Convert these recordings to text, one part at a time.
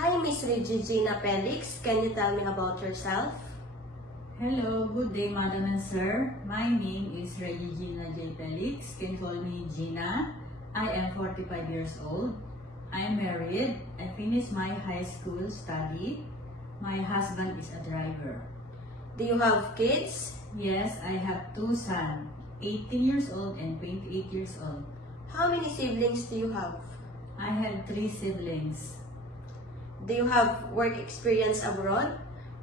Hi, Miss Regina Felix. Can you tell me about yourself? Hello, good day, Madam and Sir. My name is Regina J. Felix. Can call me Gina. I am 45 years old. I am married. I finished my high school study. My husband is a driver. Do you have kids? Yes, I have two sons, 18 years old and 28 years old. How many siblings do you have? I have three siblings. Do you have work experience abroad?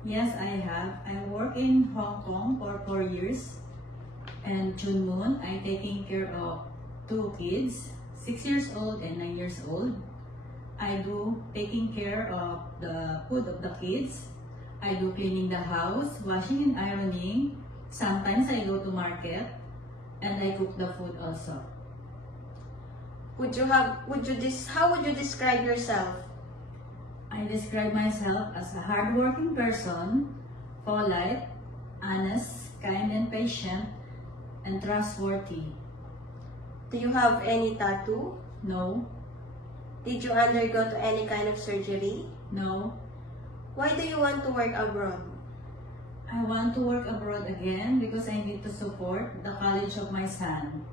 Yes, I have. I work in Hong Kong for 4 years. And June Moon, I'm taking care of two kids, 6 years old and 9 years old. I do taking care of the food of the kids. I do cleaning the house, washing and ironing. Sometimes I go to market and I cook the food also. How would you describe yourself? I describe myself as a hardworking person, polite, honest, kind and patient, and trustworthy. Do you have any tattoo? No, Did you undergo to any kind of surgery? no. Why do you want to work abroad? I want to work abroad again because I need to support the college of my son.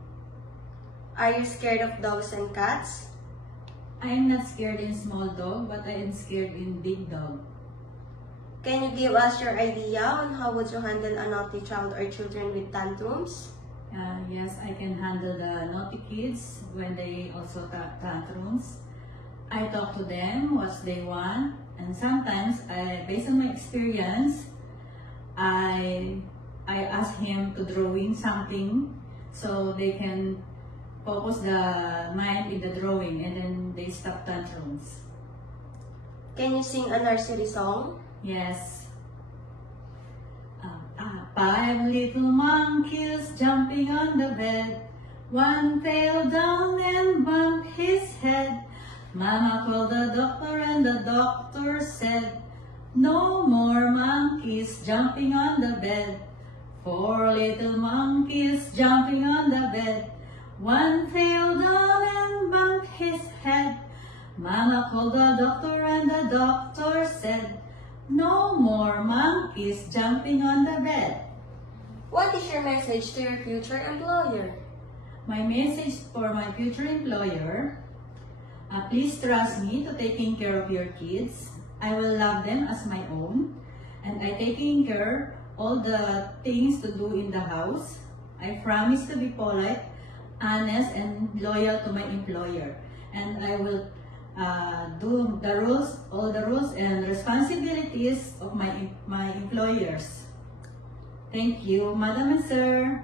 Are you scared of dogs and cats? I am not scared in small dog, but I am scared in big dog. Can you give us your idea on how would you handle a naughty child or children with tantrums? Yes, I can handle the naughty kids when they also tantrums. I talk to them what they want, and sometimes, based on my experience, I ask him to drawing something so they can focus the mind in the drawing, and then they stop tantrums. Can you sing a nursery song? Yes. 5 little monkeys jumping on the bed. One fell down and bumped his head. Mama called the doctor and the doctor said, "No more monkeys jumping on the bed." 4 little monkeys jumping on the bed. One fell down and bumped his head. Mama called the doctor and the doctor said, "No more monkeys jumping on the bed." What is your message to your future employer? My message for my future employer, please trust me to taking care of your kids. I will love them as my own, and I taking care all the things to do in the house. I promise to be polite, honest, and loyal to my employer, and I will do the rules, all the rules and responsibilities of my employers. Thank you, Madam and Sir.